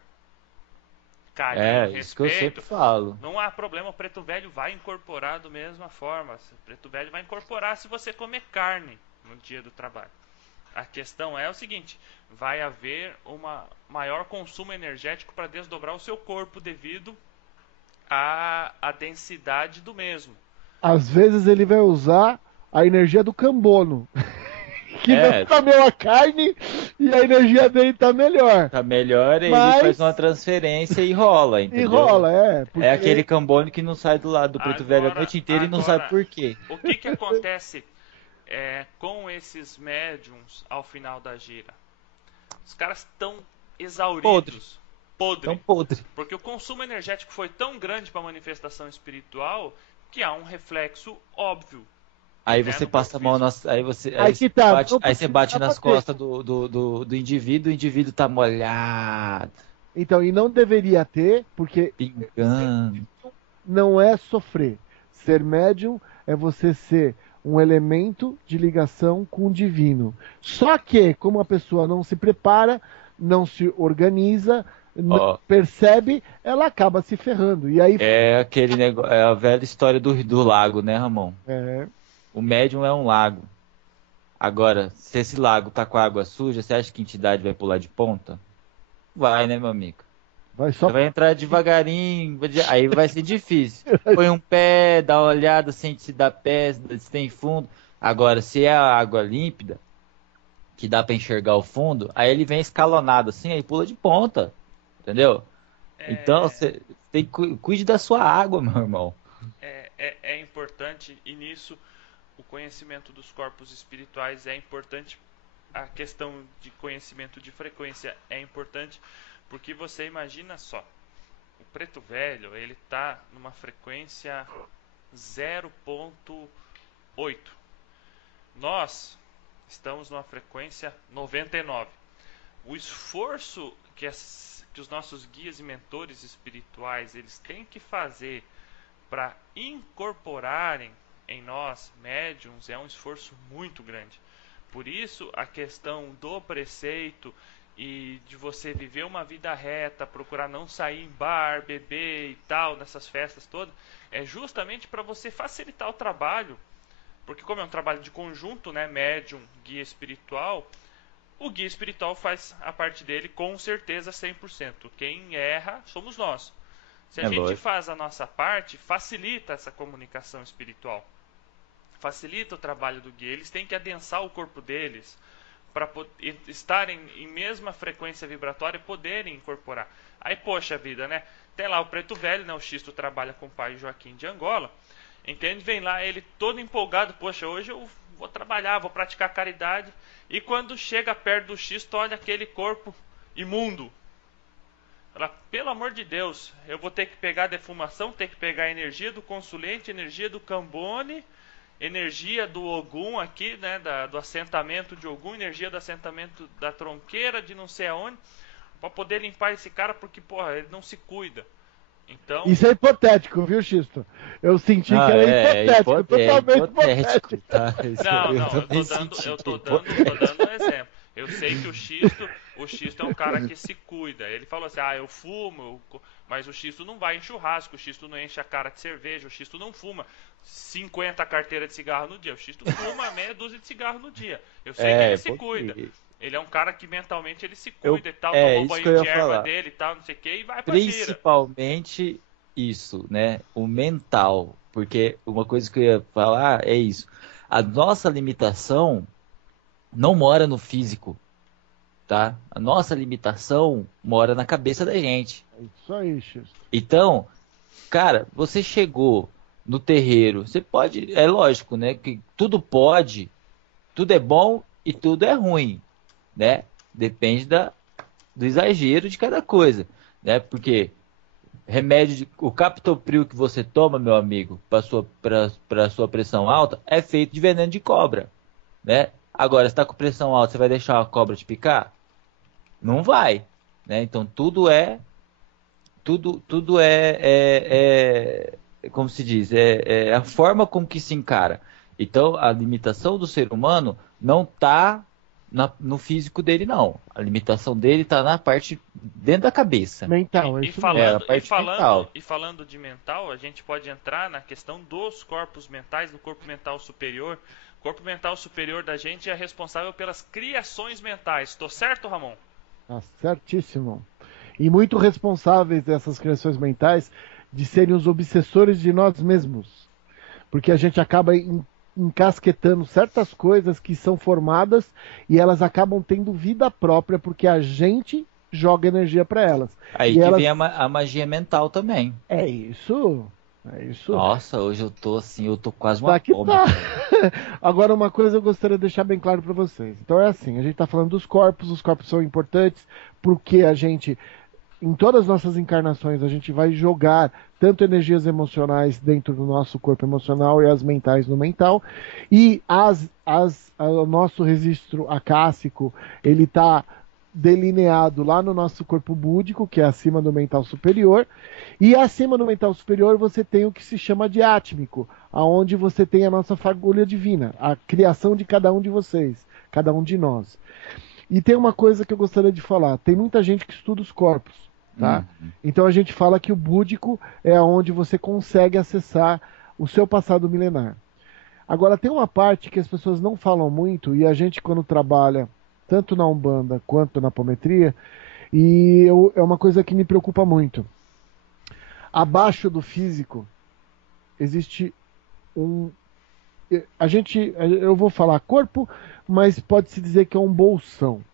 carinho, isso que eu respeito, sempre falo. não há problema, o preto velho vai incorporar da mesma forma. O preto velho vai incorporar se você comer carne no dia do trabalho. A questão é o seguinte: vai haver um maior consumo energético para desdobrar o seu corpo devido à densidade do mesmo. Às vezes ele vai usar a energia do cambono. Que não comeu a carne e a energia dele tá melhor. Tá melhor, ele faz uma transferência e rola, entendeu? E rola, porque... É aquele cambone que não sai do lado do preto velho a noite inteira e não sabe por quê. O que acontece com esses médiums ao final da gira? Os caras estão exauridos. Podre. Porque o consumo energético foi tão grande para a manifestação espiritual que há um reflexo óbvio. Aí você passa a mão aí você bate nas costas do indivíduo, o indivíduo tá molhado. Então, e não deveria ter, porque pingando. Não é sofrer. Ser médium é você ser um elemento de ligação com o divino. Só que, como a pessoa não se prepara, não se organiza, não percebe, ela acaba se ferrando. E aí... É aquele negócio, é a velha história do lago, né, Ramon? O médium é um lago. Agora, se esse lago tá com a água suja, você acha que a entidade vai pular de ponta? Vai, né, meu amigo? Você vai entrar devagarinho, aí vai ser difícil. Põe um pé, dá uma olhada, sente se dá pé, se tem fundo. Agora, se é a água límpida, que dá pra enxergar o fundo, aí ele vem escalonado assim, aí pula de ponta. Entendeu? Então, você cuide da sua água, meu irmão. É importante, e nisso o conhecimento dos corpos espirituais é importante, a questão de conhecimento de frequência é importante, porque você imagina só, o preto velho, ele está numa frequência 0,8. Nós estamos numa frequência 99. O esforço que os nossos guias e mentores espirituais eles têm que fazer para incorporarem em nós médiums é um esforço muito grande. Por isso a questão do preceito e de você viver uma vida reta, procurar não sair em bar, beber e tal, nessas festas todas, é justamente para você facilitar o trabalho, porque como é um trabalho de conjunto, né, médium, guia espiritual, o guia espiritual faz a parte dele com certeza 100%. Quem erra somos nós. Se a gente faz a nossa parte, facilita essa comunicação espiritual. Facilita o trabalho do guia. Eles têm que adensar o corpo deles para estarem em mesma frequência vibratória e poderem incorporar. Aí, poxa vida, né? Tem lá o preto velho, né? O Xisto trabalha com o pai Joaquim de Angola. Entende? Vem lá ele todo empolgado. Poxa, hoje eu vou trabalhar, vou praticar caridade. E quando chega perto do Xisto, olha aquele corpo imundo. Fala, pelo amor de Deus, eu vou ter que pegar a defumação, ter que pegar a energia do consulente, energia do Cambone, energia do Ogum aqui, né, do assentamento de Ogum, energia do assentamento da tronqueira de não sei aonde, para poder limpar esse cara, porque, porra, ele não se cuida. Então... Isso é hipotético, viu, Xisto? Eu senti que era hipotético, totalmente hipotético. Tá? Não, eu tô dando um exemplo. Eu sei que o Xisto é um cara que se cuida. Ele falou assim, eu fumo, mas o Xisto não vai em churrasco, o Xisto não enche a cara de cerveja, o Xisto não fuma 50 carteiras de cigarro no dia, o Xisto fuma meia dúzia de cigarro no dia. Eu sei que ele se cuida. Ele é um cara que mentalmente ele se cuida e tal, toma banho de erva dele e tal, não sei o que, e vai pra gira. Principalmente isso, né? O mental. Porque uma coisa que eu ia falar é isso. A nossa limitação não mora no físico, tá? A nossa limitação mora na cabeça da gente. É isso aí, Xisto. Então, cara, você chegou no terreiro, você pode... É lógico, né? Que tudo pode, tudo é bom e tudo é ruim. Né? Depende do exagero de cada coisa, né? Porque o captopril que você toma, meu amigo, para sua pressão alta, é feito de veneno de cobra, né? Agora, se está com pressão alta, você vai deixar a cobra te picar? Não vai, né? Então tudo é como se diz, é a forma como que se encara. Então a limitação do ser humano não está no físico dele, não. A limitação dele está na parte dentro da cabeça. Mental, e falando de mental, a gente pode entrar na questão dos corpos mentais, do corpo mental superior. O corpo mental superior da gente é responsável pelas criações mentais. Estou certo, Ramon? Tá certíssimo. E muito responsáveis dessas criações mentais de serem os obsessores de nós mesmos. Porque a gente acaba encasquetando certas coisas que são formadas e elas acabam tendo vida própria porque a gente joga energia para elas. Aí que vem a magia mental também. É isso. Nossa, hoje eu tô quase uma pomba. Tá. Agora uma coisa eu gostaria de deixar bem claro para vocês. Então é assim, a gente tá falando dos corpos, os corpos são importantes porque a gente, em todas as nossas encarnações, a gente vai jogar tanto energias emocionais dentro do nosso corpo emocional e as mentais no mental. E o nosso registro acássico, ele está delineado lá no nosso corpo búdico, que é acima do mental superior. E acima do mental superior você tem o que se chama de átmico, aonde você tem a nossa fagulha divina, a criação de cada um de vocês, cada um de nós. E tem uma coisa que eu gostaria de falar. Tem muita gente que estuda os corpos. Tá? Então a gente fala que o búdico é onde você consegue acessar o seu passado milenar. Agora tem uma parte que as pessoas não falam muito e a gente quando trabalha tanto na Umbanda quanto na apometria é uma coisa que me preocupa muito. Abaixo do físico existe eu vou falar corpo, mas pode-se dizer que é um bolsão.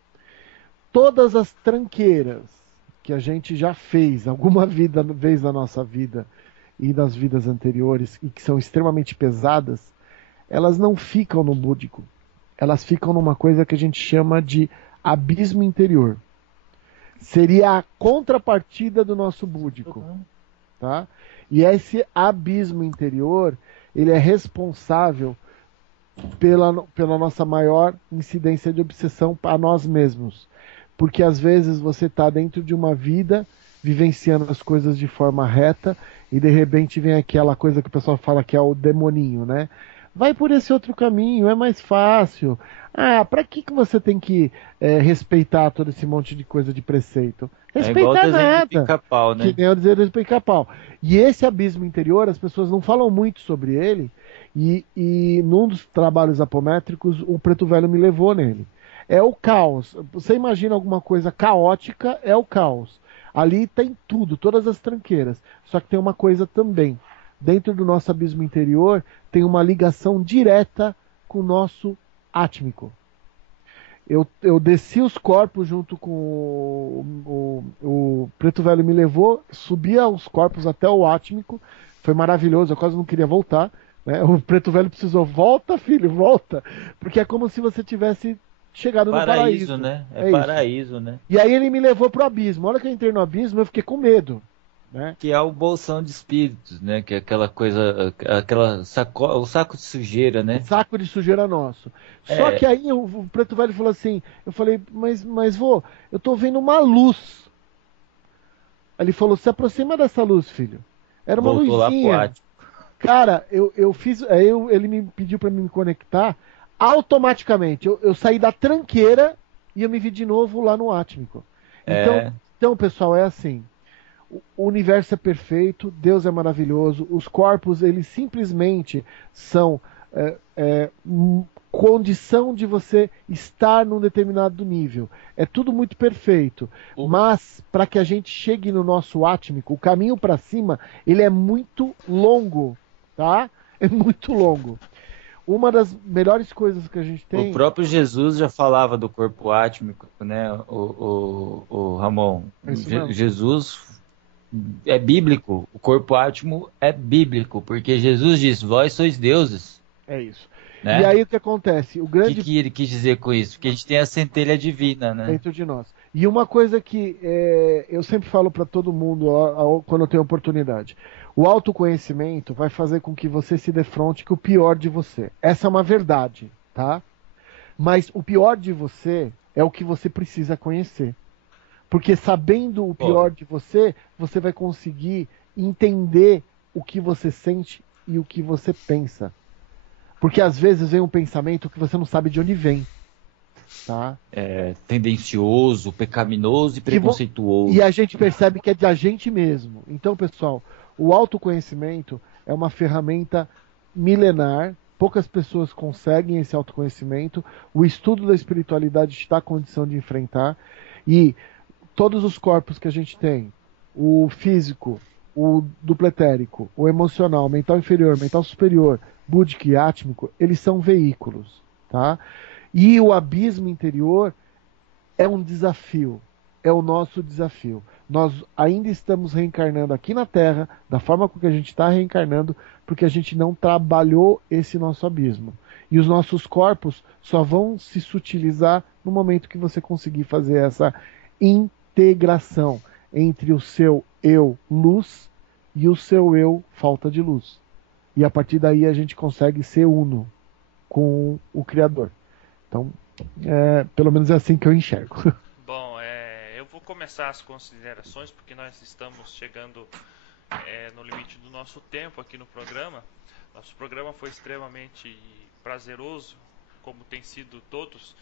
Todas as tranqueiras que a gente já fez alguma vez na nossa vida e nas vidas anteriores e que são extremamente pesadas, elas não ficam no búdico. Elas ficam numa coisa que a gente chama de abismo interior. Seria a contrapartida do nosso búdico. Tá? E esse abismo interior, ele é responsável pela nossa maior incidência de obsessão a nós mesmos. Porque às vezes você está dentro de uma vida, vivenciando as coisas de forma reta, e de repente vem aquela coisa que o pessoal fala que é o demoninho, né? Vai por esse outro caminho, é mais fácil. Ah, para que você tem que respeitar todo esse monte de coisa de preceito? É igual o Respeitar desenho do nada. Pica-Pau, né? Que nem o desenho do Pica-Pau. E esse abismo interior, as pessoas não falam muito sobre ele, e num dos trabalhos apométricos, o Preto Velho me levou nele. É o caos. Você imagina alguma coisa caótica, é o caos. Ali tem tudo, todas as tranqueiras. Só que tem uma coisa também. Dentro do nosso abismo interior, tem uma ligação direta com o nosso átmico. Eu desci os corpos junto com o Preto Velho me levou, subia os corpos até o átmico. Foi maravilhoso, eu quase não queria voltar. Né? O Preto Velho precisou, volta, filho, volta. Porque é como se você tivesse chegado no paraíso. Né? É paraíso, isso. Né? E aí ele me levou pro abismo. A hora que eu entrei no abismo, eu fiquei com medo. Né? Que é o bolsão de espíritos, né? Que é aquela coisa, o saco de sujeira, né? O saco de sujeira nosso. Só que aí o Preto Velho falou assim, eu falei, mas vô, eu tô vendo uma luz. Aí ele falou, se aproxima dessa luz, filho. Era uma Voltou luzinha. Lá pro átmico. Cara, eu fiz. Ele me pediu para me conectar. Automaticamente, eu saí da tranqueira e eu me vi de novo lá no átmico. Então, pessoal, é assim. O universo é perfeito, Deus é maravilhoso, os corpos, eles simplesmente são condição de você estar num determinado nível. É tudo muito perfeito. Mas, para que a gente chegue no nosso átmico, o caminho para cima, ele é muito longo, tá? É muito longo. Uma das melhores coisas que a gente tem... O próprio Jesus já falava do corpo átmico, né, o Ramon? Jesus é bíblico, o corpo átmico é bíblico, porque Jesus disse, vós sois deuses. É isso. Né? E aí o que acontece? O que ele quis dizer com isso? Que a gente tem a centelha divina, né? Dentro de nós. E uma coisa que eu sempre falo para todo mundo quando eu tenho oportunidade. O autoconhecimento vai fazer com que você se defronte com o pior de você. Essa é uma verdade, tá? Mas o pior de você é o que você precisa conhecer. Porque sabendo o pior de você, você vai conseguir entender o que você sente e o que você pensa. Porque às vezes vem um pensamento que você não sabe de onde vem. Tá? Tendencioso, pecaminoso e preconceituoso. E a gente percebe que é de a gente mesmo. Então, pessoal, o autoconhecimento é uma ferramenta milenar. Poucas pessoas conseguem esse autoconhecimento. O estudo da espiritualidade está com condição de enfrentar. E todos os corpos que a gente tem, o físico, o dupletérico, o emocional, mental inferior, mental superior, búdico e átmico, eles são veículos, tá? E o abismo interior é um desafio, é o nosso desafio. Nós ainda estamos reencarnando aqui na Terra, da forma com que a gente está reencarnando, porque a gente não trabalhou esse nosso abismo. E os nossos corpos só vão se sutilizar no momento que você conseguir fazer essa integração entre o seu eu luz e o seu eu falta de luz. E a partir daí a gente consegue ser uno com o Criador. Então, pelo menos é assim que eu enxergo. Bom, eu vou começar as considerações, porque nós estamos chegando no limite do nosso tempo aqui no programa. Nosso programa foi extremamente prazeroso, como tem sido todos,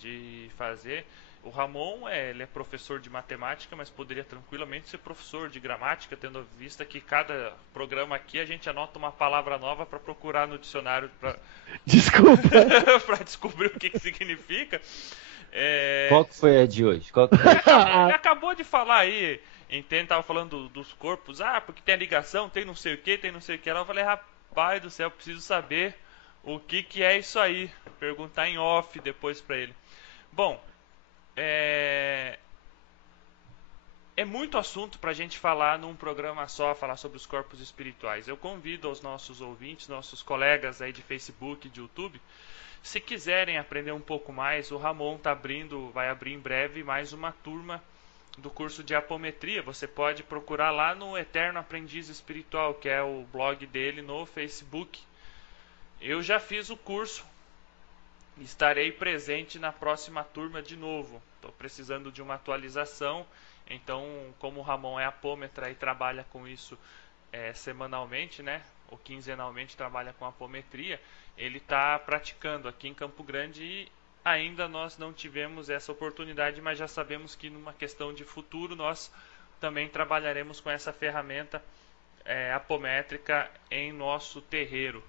de fazer. O Ramon, ele é professor de matemática, mas poderia tranquilamente ser professor de gramática, tendo em vista que cada programa aqui a gente anota uma palavra nova para procurar no dicionário Desculpa. para descobrir o que significa. Qual que foi a de hoje? Ele acabou de falar aí, tava falando dos corpos, porque tem a ligação, tem não sei o que, tem não sei o que. Eu falei, rapaz do céu, eu preciso saber o que é isso aí. Perguntar em off depois para ele. Bom, é muito assunto para a gente falar num programa só, falar sobre os corpos espirituais. Eu convido aos nossos ouvintes, nossos colegas aí de Facebook, de YouTube, se quiserem aprender um pouco mais, o Ramon vai abrir em breve mais uma turma do curso de apometria. Você pode procurar lá no Eterno Aprendiz Espiritual, que é o blog dele no Facebook. Eu já fiz o curso, estarei presente na próxima turma de novo. Estou precisando de uma atualização, então, como o Ramon é apômetra e trabalha com isso semanalmente, né, ou quinzenalmente trabalha com apometria, ele está praticando aqui em Campo Grande e ainda nós não tivemos essa oportunidade, mas já sabemos que numa questão de futuro nós também trabalharemos com essa ferramenta apométrica em nosso terreiro.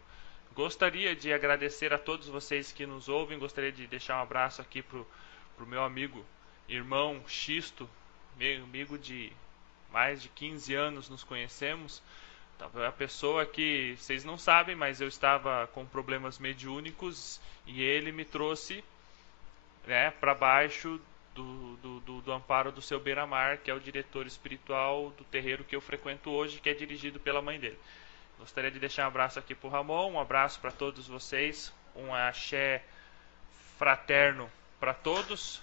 Gostaria de agradecer a todos vocês que nos ouvem, gostaria de deixar um abraço aqui para o meu amigo, irmão Xisto, meu amigo de mais de 15 anos nos conhecemos. É a pessoa que vocês não sabem, mas eu estava com problemas mediúnicos e ele me trouxe, né, para baixo do amparo do seu Beira-Mar, que é o diretor espiritual do terreiro que eu frequento hoje, que é dirigido pela mãe dele. Gostaria de deixar um abraço aqui para o Ramon, um abraço para todos vocês, um axé fraterno para todos,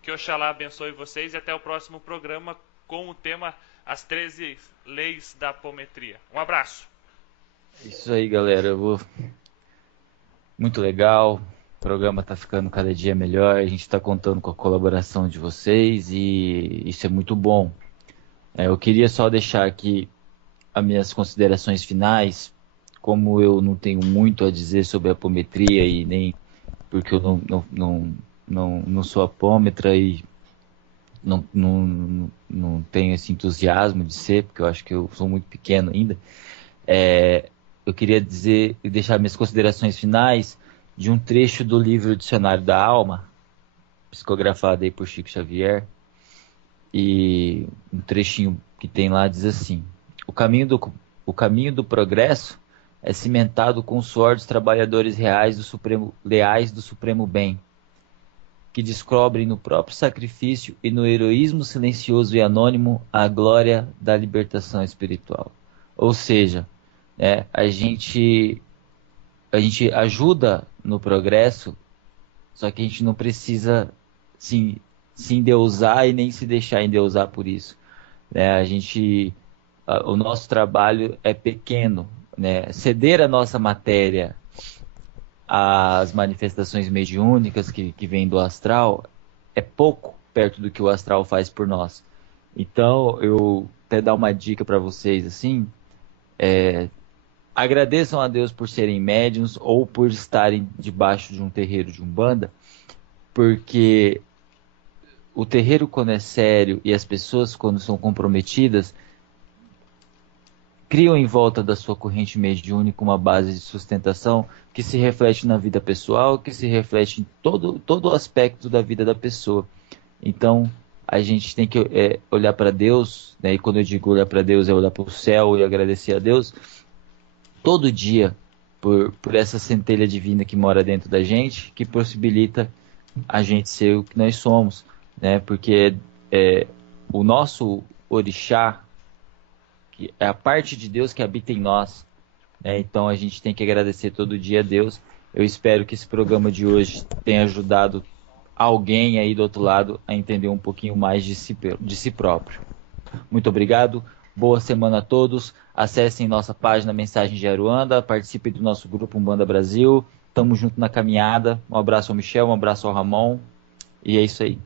que Oxalá abençoe vocês e até o próximo programa com o tema As 13 Leis da Apometria. Um abraço! Isso aí, galera. Muito legal. O programa está ficando cada dia melhor. A gente está contando com a colaboração de vocês e isso é muito bom. Eu queria só deixar aqui as minhas considerações finais. Como eu não tenho muito a dizer sobre a apometria e nem porque eu não sou apômetra e não tenho esse entusiasmo de ser, porque eu acho que eu sou muito pequeno ainda. Eu queria dizer e deixar minhas considerações finais de um trecho do livro Dicionário da Alma, psicografado aí por Chico Xavier, e um trechinho que tem lá diz assim: o caminho do progresso é cimentado com o suor dos trabalhadores leais do Supremo Bem, que descobrem no próprio sacrifício e no heroísmo silencioso e anônimo a glória da libertação espiritual. Ou seja, a gente ajuda no progresso, só que a gente não precisa se endeusar e nem se deixar endeusar por isso. O nosso trabalho é pequeno. Ceder a nossa matéria às manifestações mediúnicas que vêm do astral é pouco perto do que o astral faz por nós. Então, eu até dar uma dica para vocês assim, agradeçam a Deus por serem médiuns ou por estarem debaixo de um terreiro de Umbanda, porque o terreiro, quando é sério, e as pessoas, quando são comprometidas, criam em volta da sua corrente mediúnica uma base de sustentação que se reflete na vida pessoal, que se reflete em todo o aspecto da vida da pessoa. Então, a gente tem que olhar para Deus, e quando eu digo olhar para Deus, é olhar para o céu e agradecer a Deus, todo dia, por essa centelha divina que mora dentro da gente, que possibilita a gente ser o que nós somos, porque o nosso orixá, que é a parte de Deus que habita em nós, então a gente tem que agradecer todo dia a Deus. Eu espero que esse programa de hoje tenha ajudado alguém aí do outro lado a entender um pouquinho mais de si próprio. Muito obrigado, boa semana a todos, acessem nossa página Mensagem de Aruanda, participem do nosso grupo Umbanda Brasil, tamo junto na caminhada. Um abraço ao Michel, um abraço ao Ramon, e é isso aí.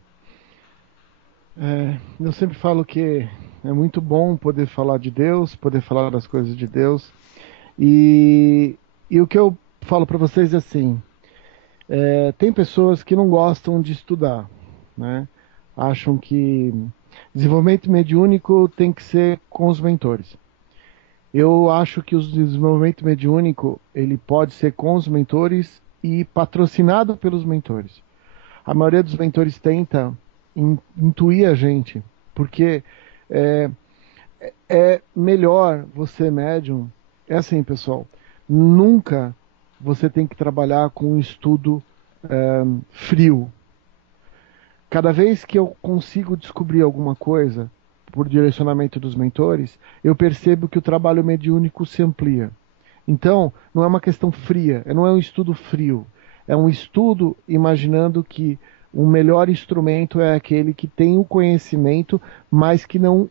Eu sempre falo que é muito bom poder falar de Deus, poder falar das coisas de Deus. E o que eu falo para vocês é assim, tem pessoas que não gostam de estudar, acham que desenvolvimento mediúnico tem que ser com os mentores. Eu acho que o desenvolvimento mediúnico ele pode ser com os mentores e patrocinado pelos mentores. A maioria dos mentores tenta intuir a gente, porque é melhor você médium. É assim, pessoal, nunca você tem que trabalhar com um estudo frio. Cada vez que eu consigo descobrir alguma coisa, por direcionamento dos mentores, eu percebo que o trabalho mediúnico se amplia. Então, não é uma questão fria, não é um estudo frio, é um estudo imaginando que o melhor instrumento é aquele que tem o conhecimento, mas que não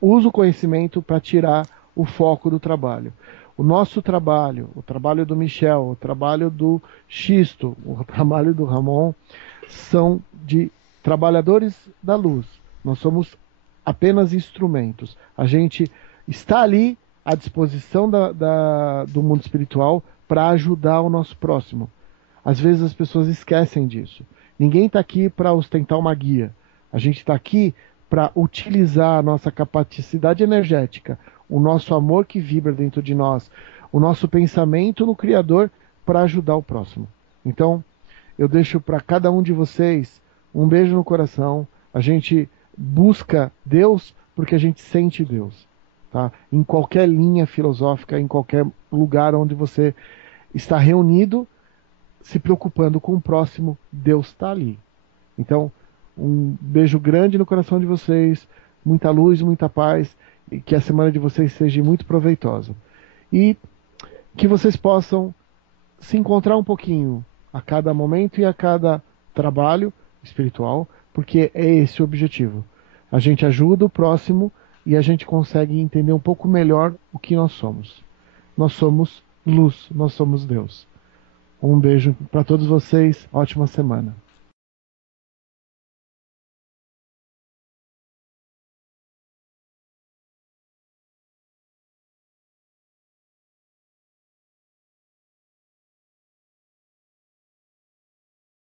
usa o conhecimento para tirar o foco do trabalho. O nosso trabalho, o trabalho do Michel, o trabalho do Xisto, o trabalho do Ramon, são de trabalhadores da luz. Nós somos apenas instrumentos. A gente está ali à disposição do mundo espiritual para ajudar o nosso próximo. Às vezes as pessoas esquecem disso. Ninguém está aqui para ostentar uma guia. A gente está aqui para utilizar a nossa capacidade energética, o nosso amor que vibra dentro de nós, o nosso pensamento no Criador para ajudar o próximo. Então, eu deixo para cada um de vocês um beijo no coração. A gente busca Deus porque a gente sente Deus. Tá? Em qualquer linha filosófica, em qualquer lugar onde você está reunido, se preocupando com o próximo, Deus está ali. Então, um beijo grande no coração de vocês, muita luz, muita paz, e que a semana de vocês seja muito proveitosa. E que vocês possam se encontrar um pouquinho a cada momento e a cada trabalho espiritual, porque é esse o objetivo. A gente ajuda o próximo e a gente consegue entender um pouco melhor o que nós somos. Nós somos luz, nós somos Deus. Um beijo para todos vocês, ótima semana.